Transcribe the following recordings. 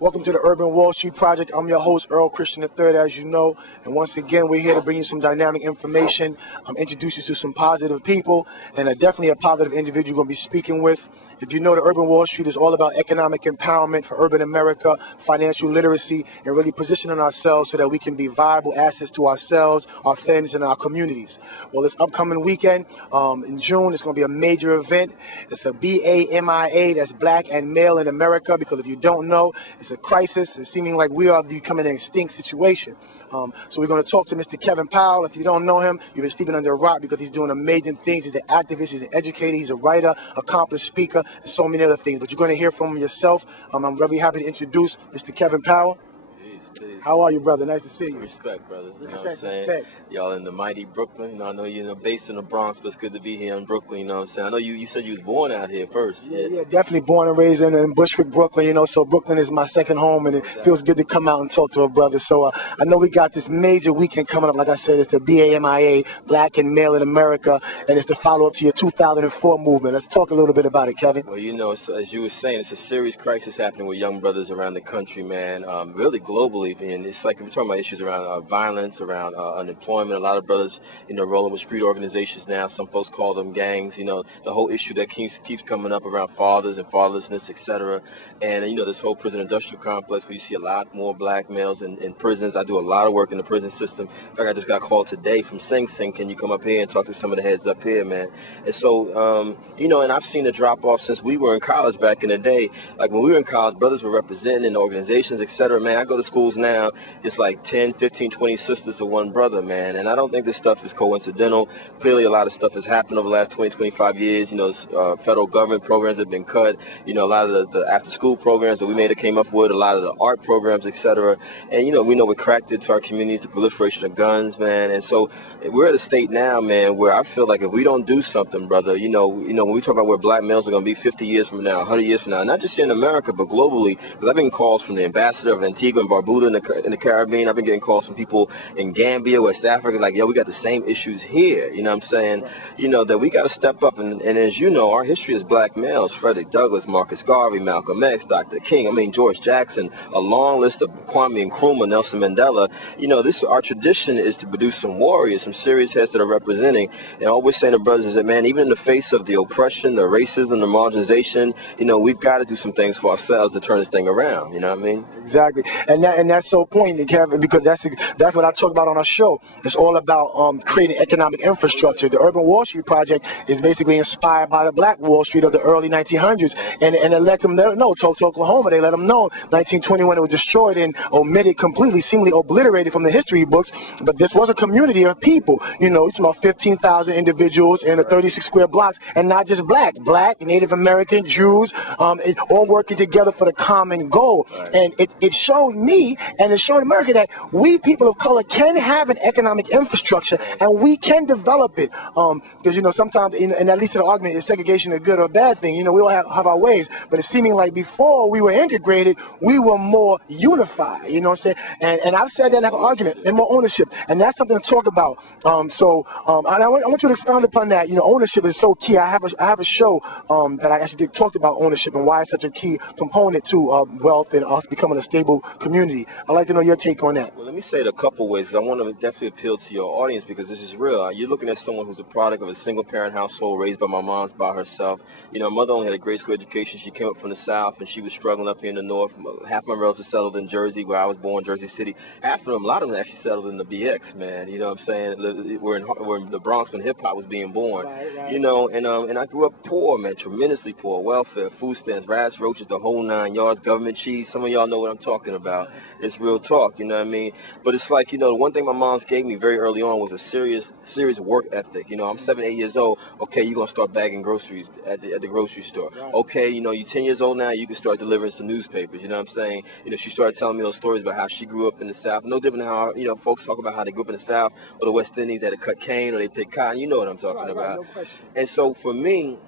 Welcome to the Urban Wall Street Project. I'm your host, Earl Christian III, as you know. And once again, we're here to bring you some dynamic information, introduce you to some positive people, and definitely a positive individual you're going to be speaking with. If you know, the Urban Wall Street is all about economic empowerment for urban America, financial literacy, and really positioning ourselves so that we can be viable assets to ourselves, our friends, and our communities. Well, this upcoming weekend in June, it's going to be a major event. It's a BAMIA, that's Black and Male in America, because if you don't know, it's a crisis. It's seeming like we are becoming an extinct situation. So we're going to talk to Mr. Kevin Powell. If you don't know him, you've been sleeping under a rock, because he's doing amazing things. He's an activist, he's an educator, he's a writer, accomplished speaker, and so many other things. But you're going to hear from him yourself. I'm very happy to introduce Mr. Kevin Powell. Peace. How are you, brother? Nice to see you. Respect, brother. You know what I'm Respect, saying? respect. Y'all in the mighty Brooklyn. You know, I know you're based in the Bronx, but it's good to be here in Brooklyn. You know what I'm saying? I know you said you was born out here first. Yeah, definitely born and raised in Bushwick, Brooklyn, you know, so Brooklyn is my second home, and it feels good to come out and talk to a brother. So I know we got this major weekend coming up. Like I said, it's the BAMIA, Black and Male in America, and it's the follow-up to your 2004 movement. Let's talk a little bit about it, Kevin. Well, you know, so as you were saying, it's a serious crisis happening with young brothers around the country, man, really globally. And it's like we're talking about issues around violence, around unemployment. A lot of brothers, you know, rolling with street organizations now. Some folks call them gangs. You know, the whole issue that keeps coming up around fathers and fatherlessness, etc. And, you know, this whole prison industrial complex where you see a lot more black males in prisons. I do a lot of work in the prison system. In fact, I just got called today from Sing Sing. Can you come up here and talk to some of the heads up here, man? And so, you know, and I've seen the drop off since we were in college back in the day. Like when we were in college, brothers were representing in organizations, etc. Man, I go to schools now, it's like 10, 15, 20 sisters to one brother, man. And I don't think this stuff is coincidental. Clearly, a lot of stuff has happened over the last 20, 25 years. You know, federal government programs have been cut. You know, a lot of the after-school programs that we made came up with, a lot of the art programs, etc. And, you know, we know what crack did to our communities, the proliferation of guns, man. And so we're at a state now, man, where I feel like if we don't do something, brother, you know, when we talk about where black males are going to be 50 years from now, 100 years from now, not just here in America, but globally, because I've been calls from the ambassador of Antigua and Barbuda in the Caribbean. I've been getting calls from people in Gambia, West Africa, like, yo, we got the same issues here. You know what I'm saying? You know, that we got to step up. And as you know, our history is black males: Frederick Douglass, Marcus Garvey, Malcolm X, Dr. King, George Jackson, a long list of Kwame Nkrumah, Nelson Mandela. You know, our tradition is to produce some warriors, some serious heads that are representing. And all we're saying to brothers is that, man, even in the face of the oppression, the racism, the marginalization, you know, we've got to do some things for ourselves to turn this thing around. You know what I mean? Exactly, and that's so poignant, Kevin, because that's what I talk about on our show. It's all about creating economic infrastructure. The Urban Wall Street Project is basically inspired by the Black Wall Street of the early 1900s, and it let them know. Tulsa, Oklahoma, they let them know 1921 it was destroyed and omitted completely, seemingly obliterated from the history books. But this was a community of people. You know, it's about 15,000 individuals in a 36 square blocks, and not just black, Native American, Jews, all working together for the common goal. And it showed me and it showed America that we people of color can have an economic infrastructure and we can develop it. Because, you know, sometimes, and that leads to the argument, is segregation a good or a bad thing? You know, we all have our ways, but it's seeming like before we were integrated, we were more unified, you know what I'm saying? And I've said that I have an argument, and more ownership, and that's something to talk about. And I want you to expound upon that. You know, ownership is so key. I have a show that I actually talked about ownership and why it's such a key component to wealth and us becoming a stable community. I'd like to know your take on that. Well, let me say it a couple ways. I want to definitely appeal to your audience because this is real. You're looking at someone who's a product of a single-parent household raised by my mom's by herself. You know, my mother only had a grade school education. She came up from the South, and she was struggling up here in the North. Half my relatives settled in Jersey, where I was born, Jersey City. Half of them, a lot of them actually settled in the BX, man. You know what I'm saying? We're in the Bronx when hip-hop was being born. Right. You know, and I grew up poor, man, tremendously poor. Welfare, food stamps, rats, roaches, the whole 9 yards, government cheese. Some of y'all know what I'm talking about. It's real talk, you know what I mean? But it's like, you know, the one thing my mom's gave me very early on was a serious work ethic. You know, I'm 7, 8 years old. Okay, you're going to start bagging groceries at the grocery store. Right. Okay, you know, you're 10 years old now, you can start delivering some newspapers, you know what I'm saying? You know, she started telling me those stories about how she grew up in the South. No different than how, you know, folks talk about how they grew up in the South or the West Indies that had cut cane or they picked cotton. You know what I'm talking about. No question. And so for me,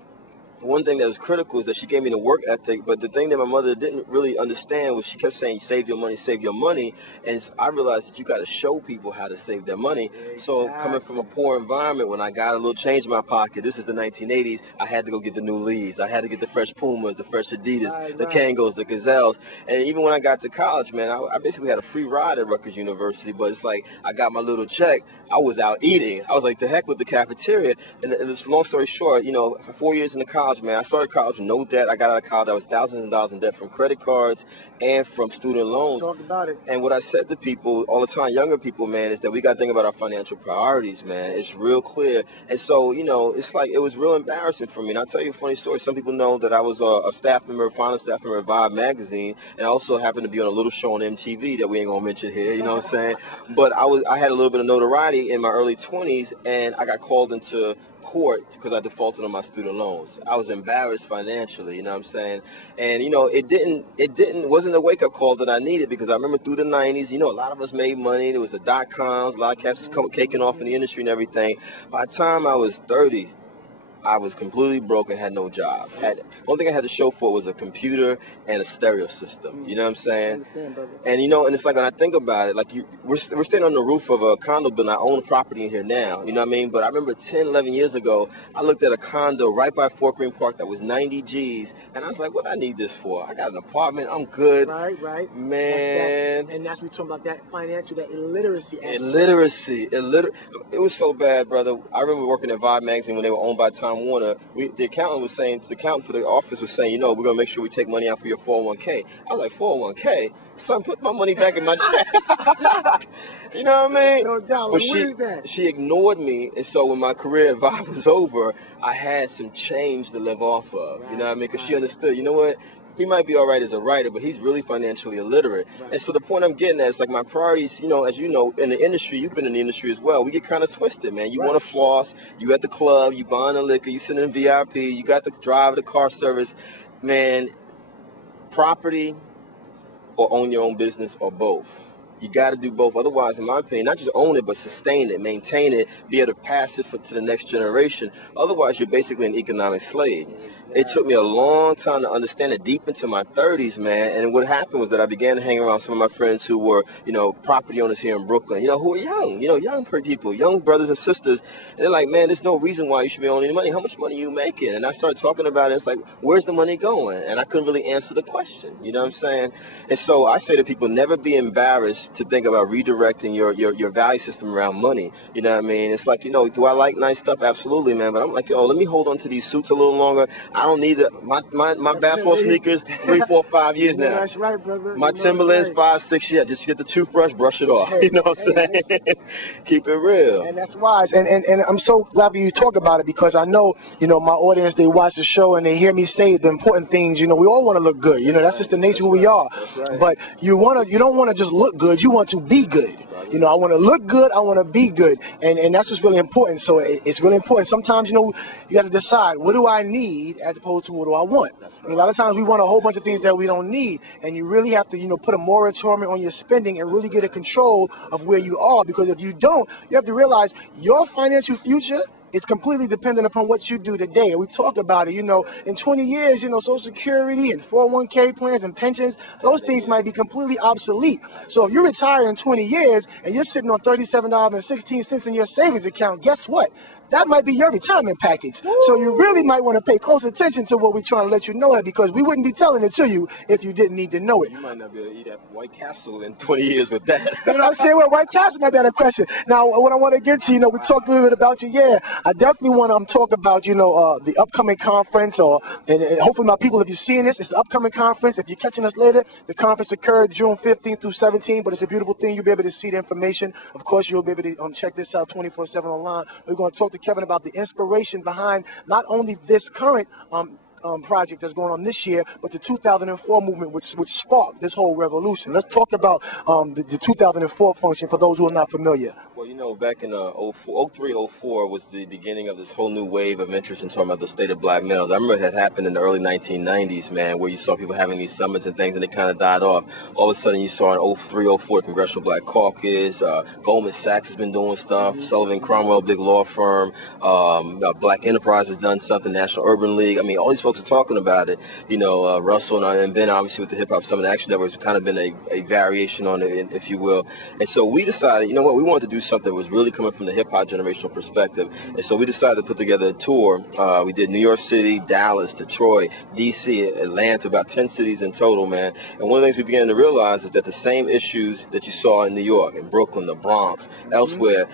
one thing that was critical is that she gave me the work ethic, but the thing that my mother didn't really understand was she kept saying, save your money, and I realized that you got to show people how to save their money. So coming from a poor environment, when I got a little change in my pocket, this is the 1980s, I had to go get the new Lees, I had to get the fresh Pumas, the fresh Adidas, the Kangos, the Gazelles, and even when I got to college, man, I basically had a free ride at Rutgers University, but it's like I got my little check, I was out eating, I was like, the heck with the cafeteria, and it's long story short, you know, for 4 years in the college, man, I started college with no debt. I got out of college, I was thousands of dollars in debt from credit cards and from student loans. Talk about it. And what I said to people all the time, younger people, man, is that we got to think about our financial priorities, man. It's real clear. And so, you know, it's like, it was real embarrassing for me. And I'll tell you a funny story. Some people know that I was a staff member, final staff member of Vibe magazine, and I also happened to be on a little show on MTV that we ain't gonna mention here, you know what I'm saying? But I had a little bit of notoriety in my early 20s, and I got called into court because I defaulted on my student loans. I was embarrassed financially, you know what I'm saying? And you know, wasn't a wake-up call that I needed, because I remember through the 90s, you know, a lot of us made money. There was the dot-coms, a lot of cats was caking off in the industry and everything. By the time I was 30, I was completely broke and had no job. One thing I had to show for was a computer and a stereo system. You know what I'm saying? I understand, brother. And you know, and it's like when I think about it, like we're staying on the roof of a condo building. I own property in here now. You know what I mean? But I remember 10, 11 years ago, I looked at a condo right by Fort Greene Park that was 90 G's, and I was like, what do I need this for? I got an apartment. I'm good. Right. Man. And that's we talking about that financial, that illiteracy aspect. It was so bad, brother. I remember working at Vibe magazine when they were owned by Time Warner. The accountant for the office was saying, you know, we're gonna make sure we take money out for your 401k. I was like, 401k? Son, put my money back in my check. You know what I mean? No doubt. But she ignored me, and so when my career at Vibe was over, I had some change to live off of. You know what I mean? Because she understood, you know what? He might be all right as a writer, but he's really financially illiterate. Right. And so the point I'm getting at is, like, my priorities, you know, as you know, in the industry, you've been in the industry as well, we get kind of twisted, man. You want to floss, you at the club, you buying the liquor, you sitting in VIP, you got the drive, the car service. Man, property or own your own business or both. You got to do both. Otherwise, in my opinion, not just own it, but sustain it, maintain it, be able to pass it to the next generation. Otherwise, you're basically an economic slave. It took me a long time to understand it, deep into my 30s, man. And what happened was that I began to hang around some of my friends who were, you know, property owners here in Brooklyn, you know, who are young, you know, young people, young brothers and sisters. And they're like, man, there's no reason why you should be owning money. How much money are you making? And I started talking about it. It's like, where's the money going? And I couldn't really answer the question. You know what I'm saying? And so I say to people, never be embarrassed to think about redirecting your value system around money. You know what I mean? It's like, you know, do I like nice stuff? Absolutely, man. But I'm like, yo, let me hold on to these suits a little longer. I don't need my basketball sneakers 3, 4, 5 years now. That's right, brother. My Timberlands 5, 6 years. Just get the toothbrush, brush it off. Hey, you know what I'm saying? Keep it real. And that's wise. And I'm so glad that you talk about it, because I know, you know, my audience, they watch the show and they hear me say the important things. You know, we all want to look good. You know, that's just the nature of who we are. Right. But you don't want to just look good. You want to be good. You know, I want to look good, I want to be good, and that's what's really important. So it's really important. Sometimes, you know, you got to decide, what do I need as opposed to what do I want? And a lot of times we want a whole bunch of things that we don't need, and you really have to, you know, put a moratorium on your spending and really get a control of where you are, because if you don't, you have to realize your financial future it's completely dependent upon what you do today. And we talked about it, you know, in 20 years, you know, Social Security and 401k plans and pensions, those things might be completely obsolete. So if you retire in 20 years and you're sitting on $37.16 in your savings account, guess what? That might be your retirement package. So you really might want to pay close attention to what we're trying to let you know, because we wouldn't be telling it to you if you didn't need to know it. You might not be able to eat at White Castle in 20 years with that. You know what I'm saying? Well, White Castle might be out of question. Now, what I want to get to, you know, we talked a little bit about you. Yeah, I definitely want to talk about, you know, the upcoming conference, and hopefully my people, if you're seeing this, it's the upcoming conference. If you're catching us later, the conference occurred June 15th through 17th, but it's a beautiful thing. You'll be able to see the information. Of course, you'll be able to check this out 24/7 online. We're going to talk to Kevin about the inspiration behind not only this current project that's going on this year, but the 2004 movement which sparked this whole revolution. Let's talk about the 2004 function for those who are not familiar. Well, you know, back in 03, 04 was the beginning of this whole new wave of interest in talking about the state of black males. I remember it had happened in the early 1990s, man, where you saw people having these summits and things, and it kind of died off. All of a sudden, you saw in 03, 04 Congressional Black Caucus, Goldman Sachs has been doing stuff, Sullivan Cromwell, big law firm, Black Enterprise has done something, National Urban League. I mean, all these folks are talking about it. You know, Russell and Ben, obviously, with the Hip Hop Summit Action Network, has kind of been a variation on it, if you will. And so we decided, you know what, we wanted to do something that was really coming from the hip-hop generational perspective. And so we decided to put together a tour. We did New York City, Dallas, Detroit, D.C., Atlanta, about 10 cities in total, man. And one of the things we began to realize is that the same issues that you saw in New York, in Brooklyn, the Bronx, elsewhere,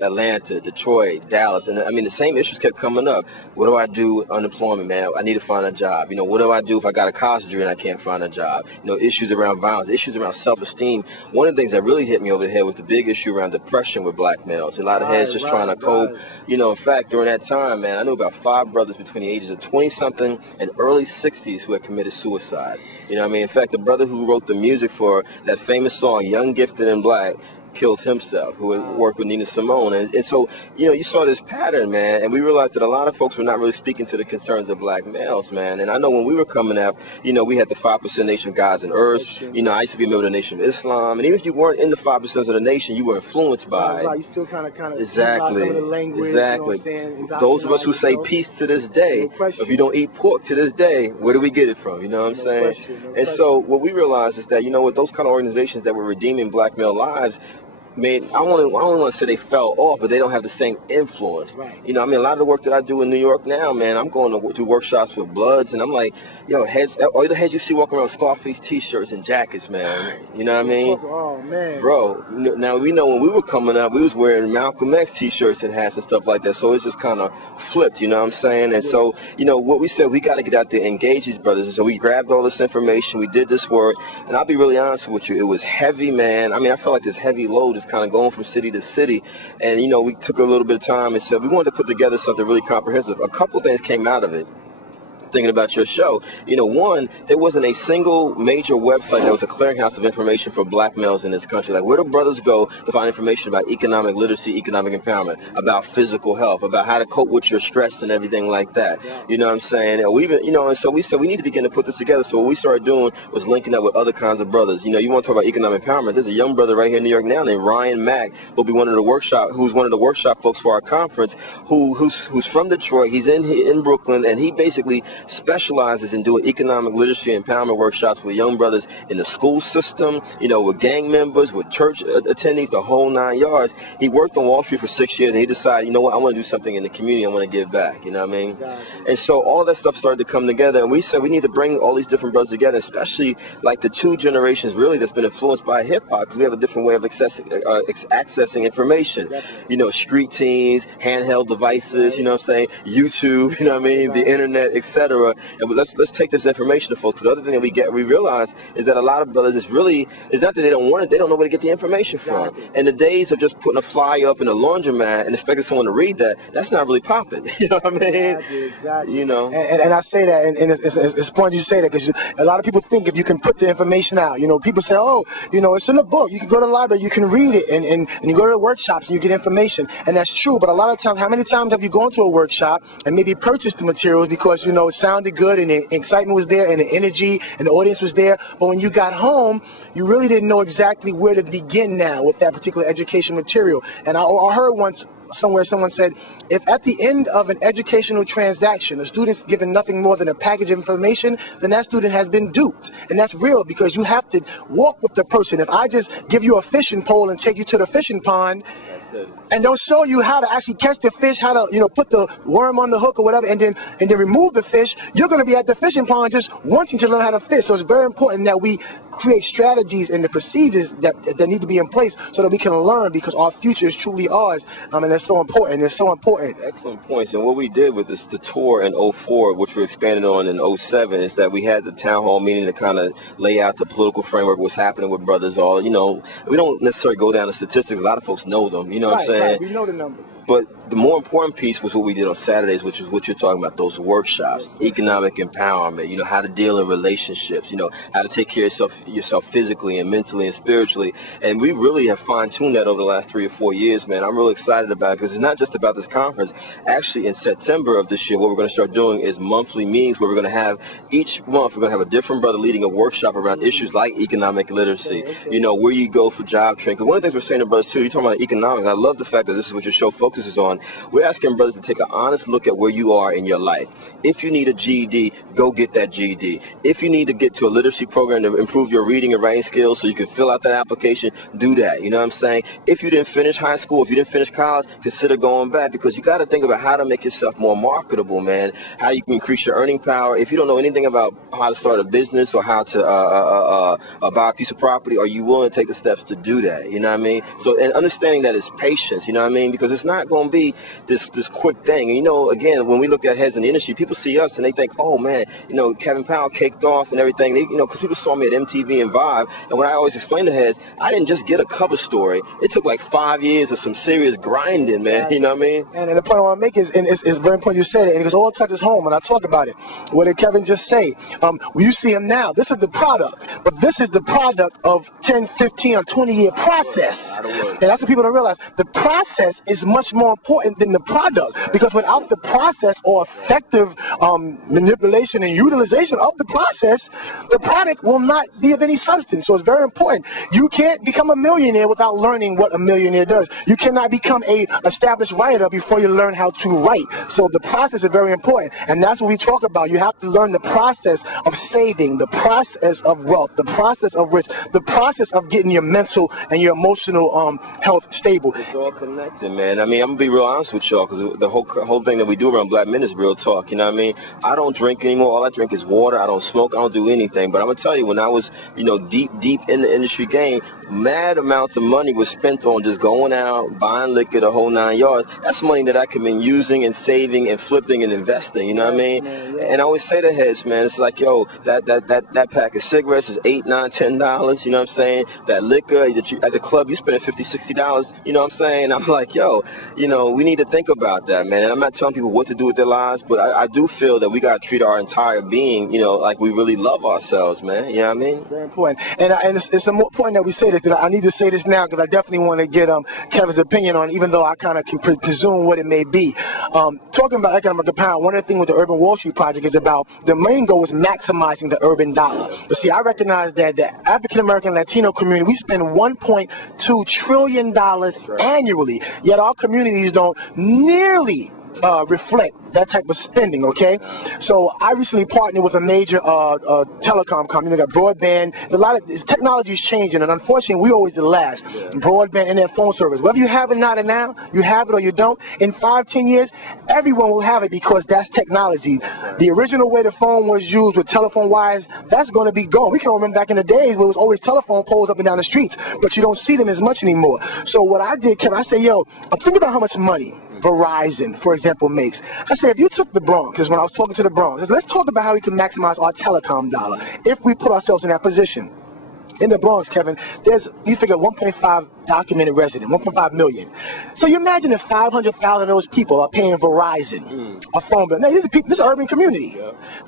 Atlanta, Detroit, Dallas, and I mean the same issues kept coming up. What do I do with unemployment, man? I need to find a job. You know, what do I do if I got a college degree and I can't find a job? You know, issues around violence, issues around self-esteem. One of the things that really hit me over the head was the big issue around depression with black males. A lot of heads just trying to cope. You know, in fact, during that time, man, I knew about 5 brothers between the ages of 20-something and early 60s who had committed suicide. You know what I mean? In fact, the brother who wrote the music for that famous song, Young, Gifted, and Black, killed himself, who had worked with Nina Simone. And so, you know, you saw this pattern, man, and we realized that a lot of folks were not really speaking to the concerns of black males, man. And I know when we were coming up, you know, we had the 5% Nation of Gods and Earths. You know, I used to be a member of the Nation of Islam. And even if you weren't in the 5% of the nation, you were influenced by it. Right, you still kind of exactly. Some of the language, exactly. You know what I'm those of us who say peace to this day, if you don't eat pork to this day, where do we get it from? You know what I'm saying? And so what we realized is that, you know what, those kind of organizations that were redeeming black male lives, man, I don't want to say they fell off, but they don't have the same influence. Right. You know, I mean, a lot of the work that I do in New York now, man, I'm going to do workshops with Bloods, and I'm like, yo, heads, all the heads you see walking around with Scarface T-shirts and jackets, man. You know what I mean? Oh, man. Bro, now we know when we were coming up, we was wearing Malcolm X T-shirts and hats and stuff like that, so it's just kind of flipped, you know what I'm saying? And so, you know, what we said, we got to get out there and engage these brothers, and so we grabbed all this information, we did this work, and I'll be really honest with you, it was heavy, man. I mean, I felt like this heavy load is kind of going from city to city, and you know, we took a little bit of time and said we wanted to put together something really comprehensive. A couple things came out of it. Thinking about your show, you know, one, there wasn't a single major website that was a clearinghouse of information for black males in this country. Like, where do brothers go to find information about economic literacy, economic empowerment, about physical health, about how to cope with your stress and everything like that? You know what I'm saying? And we even, you know, and so we said we need to begin to put this together. So what we started doing was linking up with other kinds of brothers. You know, you want to talk about economic empowerment? There's a young brother right here in New York now named Ryan Mack, who's one of the workshop folks for our conference, who's from Detroit. He's in Brooklyn, and he basically specializes in doing economic literacy and empowerment workshops with young brothers in the school system, you know, with gang members, with church attendees, the whole 9 yards. He worked on Wall Street for 6 years, and he decided, you know what, I want to do something in the community. I want to give back, you know what I mean? Exactly. And so all of that stuff started to come together, and we said we need to bring all these different brothers together, especially like the 2 generations really that's been influenced by hip-hop, because we have a different way of accessing information. Definitely. You know, street teens, handheld devices, you know what I'm saying, YouTube, you know what I mean, the internet, etc. And let's take this information to folks. The other thing that we realize is that a lot of brothers, it's not that they don't want it, they don't know where to get the information from. Exactly. And the days of just putting a flyer up in a laundromat and expecting someone to read that, that's not really popping. You know what I mean? Exactly. You know. And I say that, and it's funny you say that, because a lot of people think if you can put the information out, you know, people say, oh, you know, it's in a book. You can go to the library, you can read it, and you go to the workshops and you get information. And that's true, but a lot of times, how many times have you gone to a workshop and maybe purchased the materials because, you know, it sounded good and the excitement was there and the energy and the audience was there, but when you got home, you really didn't know exactly where to begin now with that particular education material. And I heard once somewhere someone said, if at the end of an educational transaction a student's given nothing more than a package of information, then that student has been duped. And that's real, because you have to walk with the person. If I just give you a fishing pole and take you to the fishing pond and don't show you how to actually catch the fish, how to, you know, put the worm on the hook or whatever, and then remove the fish, you're going to be at the fishing pond just wanting to learn how to fish. So it's very important that we create strategies and the procedures that need to be in place so that we can learn, because our future is truly ours. And it's so important. It's so important. Excellent points. And what we did with the tour in 04, which we expanded on in 07, is that we had the town hall meeting to kind of lay out the political framework, what's happening with brothers all. You know, we don't necessarily go down to statistics. A lot of folks know them. You know what I'm saying? Right, we know the numbers. But the more important piece was what we did on Saturdays, which is what you're talking about, those workshops, economic empowerment, you know, how to deal in relationships, you know, how to take care of yourself physically and mentally and spiritually. And we really have fine-tuned that over the last 3 or 4 years, man. I'm really excited about it because it's not just about this conference. Actually, in September of this year, what we're going to start doing is monthly meetings where we're going to have, each month, we're going to have a different brother leading a workshop around issues like economic literacy, you know, where you go for job training. Because one of the things we're saying to brothers, too, you're talking about economics. I love the fact that this is what your show focuses on. We're asking brothers to take an honest look at where you are in your life. If you need a GED, go get that GED. If you need to get to a literacy program to improve your reading and writing skills so you can fill out that application, do that. You know what I'm saying? If you didn't finish high school, if you didn't finish college, consider going back, because you got to think about how to make yourself more marketable, man. How you can increase your earning power. If you don't know anything about how to start a business or how to buy a piece of property, are you willing to take the steps to do that? You know what I mean? So, and understanding that it's patience, you know what I mean? Because it's not going to be this quick thing. And, you know, again, when we look at heads in the industry, people see us and they think, oh, man, you know, Kevin Powell caked off and everything. They, you know, because people saw me at MTV and Vibe. And when I always explain to heads, I didn't just get a cover story. It took like 5 years of some serious grinding, man. You know what I mean? And the point I want to make is, and it's very important you said it, and it all touches home when I talk about it. What did Kevin just say? When you see him now, this is the product, but this is the product of 10, 15, or 20-year process. And that's what people don't realize. The process is much more important than the product, because without the process or effective manipulation and utilization of the process, the product will not be of any substance. So it's very important. You can't become a millionaire without learning what a millionaire does. You cannot become a established writer before you learn how to write. So the process is very important, and that's what we talk about. You have to learn the process of saving, the process of wealth, the process of risk, the process of getting your mental and your emotional health stable. It's all connected, man. I mean, I'm gonna be real honest with y'all, because the whole thing that we do around Black men is real talk. You know what I mean? I don't drink anymore. All I drink is water. I don't smoke. I don't do anything. But I'm gonna tell you, when I was, you know, deep in the industry game, mad amounts of money was spent on just going out, buying liquor, the whole 9 yards. That's money that I could have been using and saving and flipping and investing. You know what I mean? And I always say to heads, man, it's like, yo, that pack of cigarettes is $8, $9, $10. You know what I'm saying? That liquor at the club, you spending $50, $60. You know what I'm saying? I'm like, yo, you know, we need to think about that, man. And I'm not telling people what to do with their lives, but I do feel that we got to treat our entire being, you know, like we really love ourselves, man. You know what I mean? Very important. And it's important that we say this. I need to say this now because I definitely want to get Kevin's opinion on it, even though I kind of can presume what it may be. Talking about economic empowerment, one of the things with the Urban Wall Street Project is about, the main goal is maximizing the urban dollar. But see, I recognize that the African American Latino community, we spend $1.2 trillion annually, yet our communities don't nearly reflect that type of spending, okay? So I recently partnered with a major telecom company. Got broadband. A lot of technology is changing, and unfortunately, we always the last. Broadband and that phone service. Whether you have it now, you have it or you don't. In 5, 10 years, everyone will have it because that's technology. The original way the phone was used with telephone wires, that's going to be gone. We can remember back in the days where it was always telephone poles up and down the streets, but you don't see them as much anymore. So what I did, Kevin, I said, yo, I'm thinking about how much money Verizon, for example, makes. I said, if you took the Bronx, because when I was talking to the Bronx, let's talk about how we can maximize our telecom dollar if we put ourselves in that position. In the Bronx, Kevin, you figure 1.5 documented resident, 1.5 million. So you imagine if 500,000 of those people are paying Verizon a phone bill. Now, this is an urban community.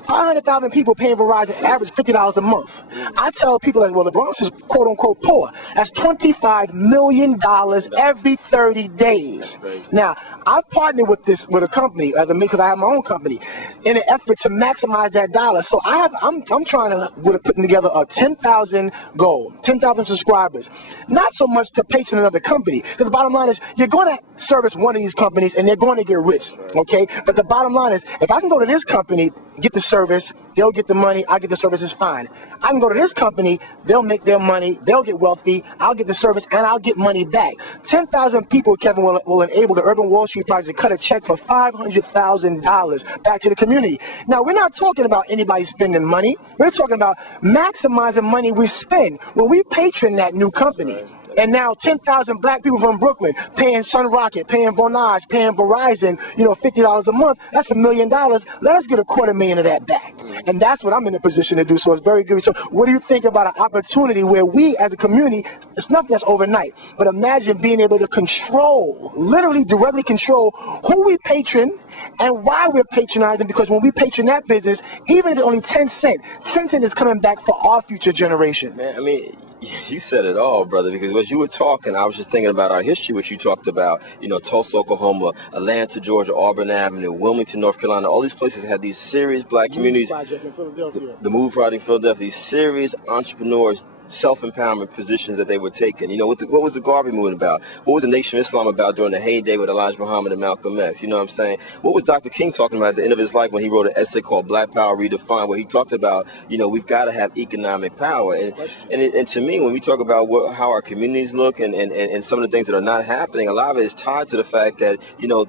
500,000 people paying Verizon, average $50 a month. I tell people that, well, the Bronx is quote unquote poor. That's $25 million every 30 days. Now, I've partnered with a company, because I have my own company, in an effort to maximize that dollar. So I'm trying to put together a 10,000 goal, 10,000 subscribers. Not so much to patron another company, because the bottom line is you're going to service one of these companies and they're going to get rich, okay? But the bottom line is, if I can go to this company, get the service, they'll get the money, I get the service, it's fine. I can go to this company, they'll make their money, they'll get wealthy, I'll get the service, and I'll get money back. 10,000 people, Kevin, will enable the Urban Wall Street Project to cut a check for $500,000 back to the community. Now, we're not talking about anybody spending money. We're talking about maximizing money we spend when we patron that new company. And now 10,000 black people from Brooklyn paying Sun Rocket, paying Vonage, paying Verizon, $50 a month. That's $1 million. Let us get $250,000 of that back. And that's what I'm in a position to do. So it's very good. So what do you think about an opportunity where we as a community, it's nothing that's overnight, but imagine being able to control, literally directly control who we patron and why we're patronizing, because when we patron that business, even if it's only 10 cents is coming back for our future generation. Man, I mean, you said it all, brother, because as you were talking, I was just thinking about our history, which you talked about, Tulsa, Oklahoma, Atlanta, Georgia, Auburn Avenue, Wilmington, North Carolina. All these places had these serious black communities. The Move Project in Philadelphia, these serious entrepreneurs, self-empowerment positions that they were taking. What was the Garvey movement about? What was the Nation of Islam about during the heyday with Elijah Muhammad and Malcolm X? You know what I'm saying? What was Dr. King talking about at the end of his life when he wrote an essay called Black Power Redefined, where he talked about, we've got to have economic power. And to me, when we talk about how our communities look and some of the things that are not happening, a lot of it is tied to the fact that,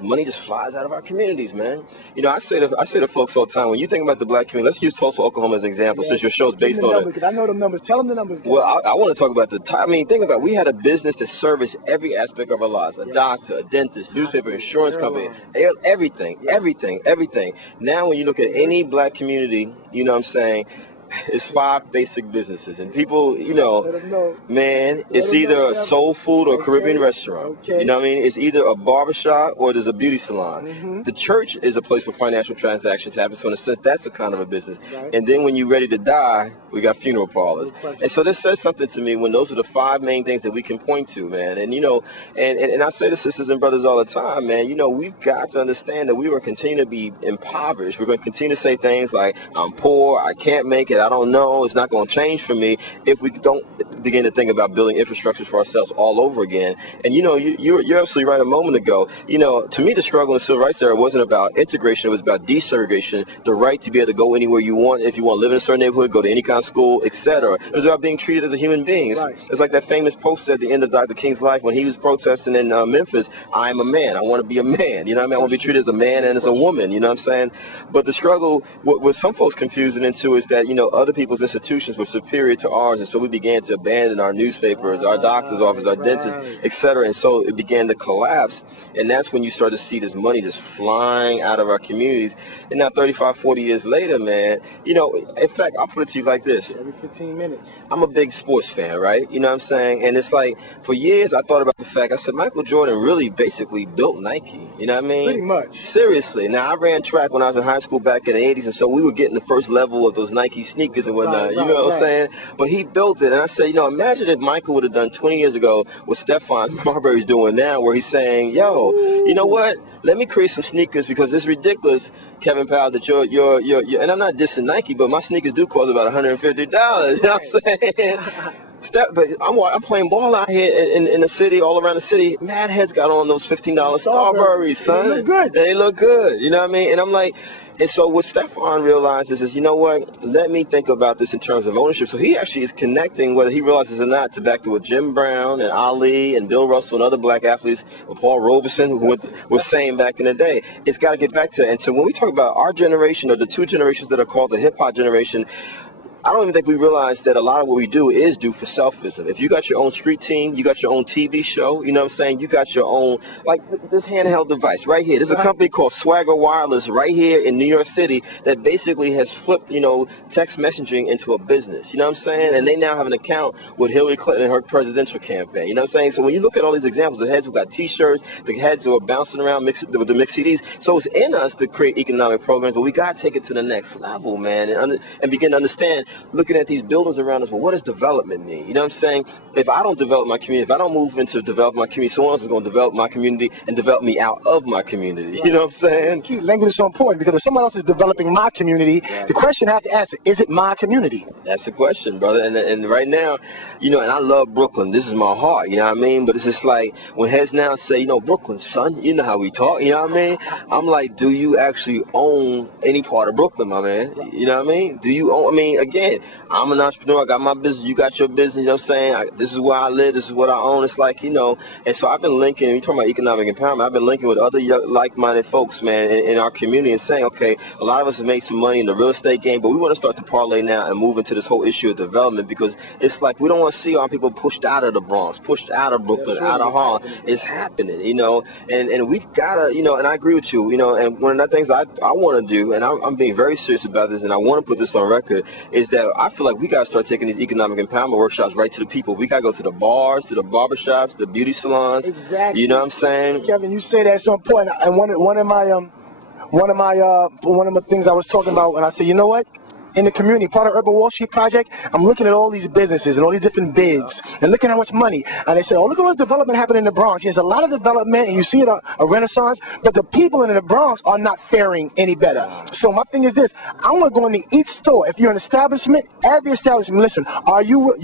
money just flies out of our communities, man. I say to folks all the time, when you think about the black community, let's use Tulsa, Oklahoma as an example, since your show's based on it. I know the numbers. Tell them the numbers. Well, I want to talk about think about it. We had a business that serviced every aspect of our lives. A doctor, a dentist, newspaper, insurance company, everything. Now when you look at any black community, it's 5 basic businesses, and people, man, it's either a soul food or Caribbean restaurant. It's either a barbershop or there's a beauty salon. The church is a place where financial transactions happen, so in a sense, that's a kind of a business. And then when you're ready to die, we got funeral parlors. And so this says something to me when those are the 5 main things that we can point to, man. And, and I say to sisters and brothers all the time, man, we've got to understand that we will continue to be impoverished. We're going to continue to say things like, I'm poor, I can't make it, I don't know, it's not going to change for me, if we don't begin to think about building infrastructures for ourselves all over again. And you're absolutely right a moment ago. To me, the struggle in the civil rights era wasn't about integration, it was about desegregation, the right to be able to go anywhere you want. If you want to live in a certain neighborhood, go to any kind of school, etc. It was about being treated as a human being. It's like that famous poster at the end of Dr. King's life when he was protesting in Memphis, I'm a man, I want to be a man, I want to be treated as a man and as a woman, But the struggle, what some folks confuse it into is that, other people's institutions were superior to ours, and so we began to abandon our newspapers, our doctor's office, our dentists, etc. And so it began to collapse, and that's when you start to see this money just flying out of our communities. And now 35, 40 years later, man, in fact, I'll put it to you like this. Every 15 minutes. I'm a big sports fan, right? You know what I'm saying? And it's like, for years, I thought about the fact, I said, Michael Jordan really basically built Nike. You know what I mean? Pretty much. Seriously. Now, I ran track when I was in high school back in the 80s, and so we were getting the first level of those Nike sneakers and whatnot. You know what I'm saying? But he built it. And I said, imagine if Michael would have done 20 years ago what Stephon Marbury's doing now, where he's saying, yo, you know what? Let me create some sneakers because it's ridiculous, Kevin Powell, that you're and I'm not dissing Nike, but my sneakers do cost about $150. You know what I'm saying? But I'm playing ball out here in the city, all around the city. Mad heads got on those $15 Starburys, son. They look good. They look good. You know what I mean? And I'm like, and so what Stephon realizes is, you know what? Let me think about this in terms of ownership. So he actually is connecting, whether he realizes it or not, back to what Jim Brown and Ali and Bill Russell and other black athletes, or Paul Robeson, who was saying back in the day. It's got to get back to. And so when we talk about our generation, or the 2 generations that are called the hip hop generation, I don't even think we realize that a lot of what we do is do for selfism. If you got your own street team, you got your own TV show, you know what I'm saying? You got your own, like this handheld device right here. There's a company called Swagger Wireless right here in New York City that basically has flipped, text messaging into a business. You know what I'm saying? And they now have an account with Hillary Clinton and her presidential campaign. You know what I'm saying? So when you look at all these examples, the heads who got T-shirts, the heads who are bouncing around with the mixed CDs. So it's in us to create economic programs, but we got to take it to the next level, man, and begin to understand, looking at these buildings around us, well, what does development mean? You know what I'm saying? If I don't develop my community, if I don't move into develop my community, someone else is going to develop my community and develop me out of my community. You know what I'm saying? Language is so important because if someone else is developing my community, the question I have to answer, is it my community? That's the question, brother. And right now, and I love Brooklyn. This is my heart, you know what I mean? But it's just like when heads now say, Brooklyn, son, you know how we talk, you know what I mean? I'm like, do you actually own any part of Brooklyn, my man? You know what I mean? Do you own, again, can't. I'm an entrepreneur. I got my business. You got your business. You know what I'm saying? This is where I live. This is what I own. It's like, you know, and so I've been linking, you're talking about economic empowerment, I've been linking with other like-minded folks, man, in our community and saying, okay, a lot of us have made some money in the real estate game, but we want to start to parlay now and move into this whole issue of development, because it's like we don't want to see our people pushed out of the Bronx, pushed out of Brooklyn, out of Harlem. It's happening, you know, and we've got to, you know, and I agree with you, you know, and one of the things I want to do, and I'm being very serious about this, and I want to put this on record, is that I feel like we got to start taking these economic empowerment workshops right to the people. We got to go to the bars, to the barbershops, the beauty salons. Exactly. You know what I'm saying? Kevin, you say that's so important. And one of the things I was talking about when I said, you know what? In the community, part of Urban Wall Street Project, I'm looking at all these businesses and all these different bids and looking at how much money. And they say, oh, look at all this development happening in the Bronx. There's a lot of development, and you see it a renaissance, but the people in the Bronx are not faring any better. So my thing is this: I want to go into each store. If you're an establishment, every establishment, listen, are your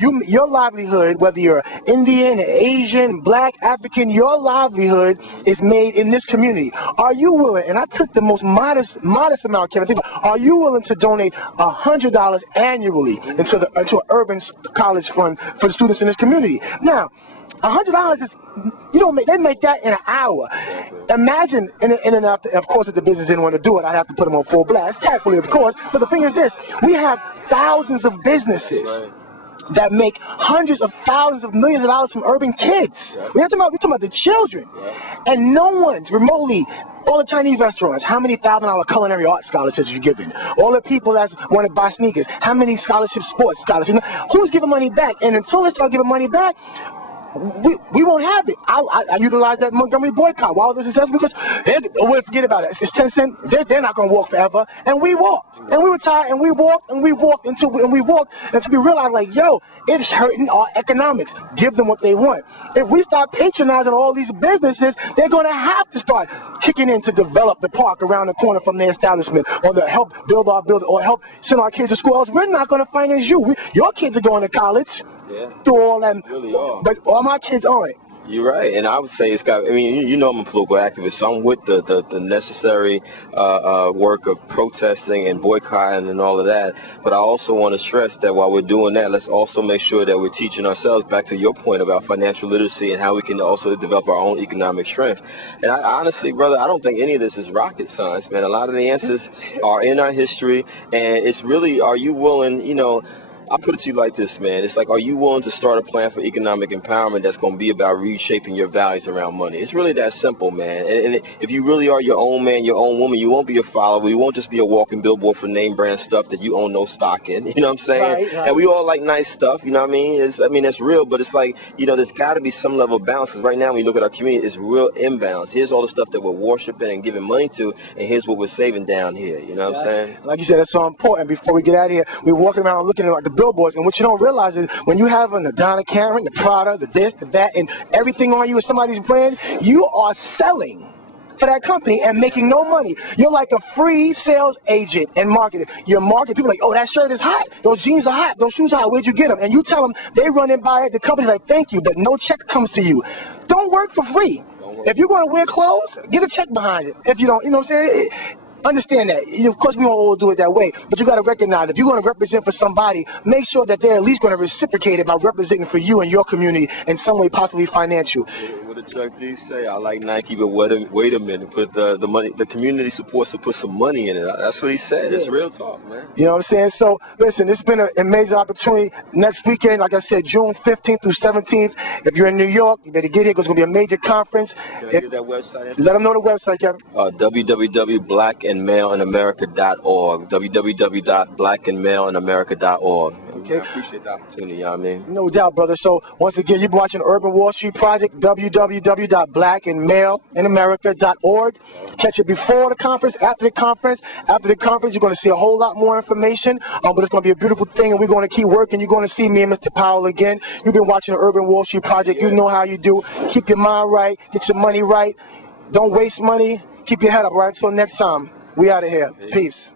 livelihood, whether you're Indian, Asian, Black, African, your livelihood is made in this community. Are you willing? And I took the most modest amount, Kevin. Think about, are you willing to donate $100 annually into an urban college fund for the students in this community? Now, $100 is, they make that in an hour. Imagine, and of course, if the business didn't want to do it, I'd have to put them on full blast, tactfully, of course. But the thing is this: we have thousands of businesses that make hundreds of thousands of millions of dollars from urban kids. We're talking about the children, and no one's remotely. All the Chinese restaurants, how many $1,000 culinary art scholarships are you giving? All the people that want to buy sneakers, how many sports scholarships? Who's giving money back? And until they start giving money back, we won't have it. I utilize that Montgomery boycott. Why was it successful? Because we'll forget about it. It's 10 cents. They're not going to walk forever. And we walked. And we were tired. And we walked until we realized, like, yo, it's hurting our economics. Give them what they want. If we start patronizing all these businesses, they're going to have to start kicking in to develop the park around the corner from their establishment, or to help build our building, or help send our kids to school. Else we're not going to finance you. Your kids are going to college. Through all that, really, but all my kids aren't. You're right, and I would say it's got. I mean, you know, I'm a political activist, so I'm with the necessary work of protesting and boycotting and all of that. But I also want to stress that while we're doing that, let's also make sure that we're teaching ourselves, back to your point about financial literacy and how we can also develop our own economic strength. And I honestly, brother, I don't think any of this is rocket science, man. A lot of the answers are in our history, and it's really, are you willing, you know. I put it to you like this, man. It's like, are you willing to start a plan for economic empowerment that's going to be about reshaping your values around money? It's really that simple, man. And if you really are your own man, your own woman, you won't be a follower. You won't just be a walking billboard for name brand stuff that you own no stock in. You know what I'm saying? Right. And we all like nice stuff. You know what I mean? It's real, but it's like, you know, there's got to be some level of balance. Because right now, when you look at our community, it's real imbalance. Here's all the stuff that we're worshiping and giving money to, and here's what we're saving down here. You know what I'm saying? Like you said, that's so important. Before we get out of here, we're walking around looking at like the billboards, and what you don't realize is when you have the Donna Karan, the Prada, the this, the that, and everything on you is somebody's brand, you are selling for that company and making no money. You're like a free sales agent and marketing. You're marketing. People are like, oh, that shirt is hot. Those jeans are hot. Those shoes are hot. Where'd you get them? And you tell them, they run and buy it. The company's like, thank you, but no check comes to you. Don't work for free. If you're going to wear clothes, get a check behind it. If you don't, you know what I'm saying? Understand that. Of course, we don't all do it that way, but you got to recognize if you're going to represent for somebody, make sure that they're at least going to reciprocate it by representing for you and your community in some way, possibly financial. What did Chuck D say? I like Nike, but wait a minute. Put the money. The community supports to put some money in it. That's what he said. It's real talk, man. You know what I'm saying? So listen, it's been an amazing opportunity. Next weekend, like I said, June 15th through 17th. If you're in New York, you better get here because it's going to be a major conference. Can I get that website? Let them know the website, Kevin. www.blackandmaleinamerika.org. www.blackandmaleinamerika.org. Okay. I appreciate the opportunity, you know what I mean? No doubt, brother. So once again, you've been watching Urban Wall Street Project, www.blackandmaleinamerika.org. Catch it before the conference, after the conference. After the conference, you're going to see a whole lot more information, but it's going to be a beautiful thing, and we're going to keep working. You're going to see me and Mr. Powell again. You've been watching the Urban Wall Street Project. You know how you do. Keep your mind right. Get your money right. Don't waste money. Keep your head up, right? Until next time, we out of here. Peace.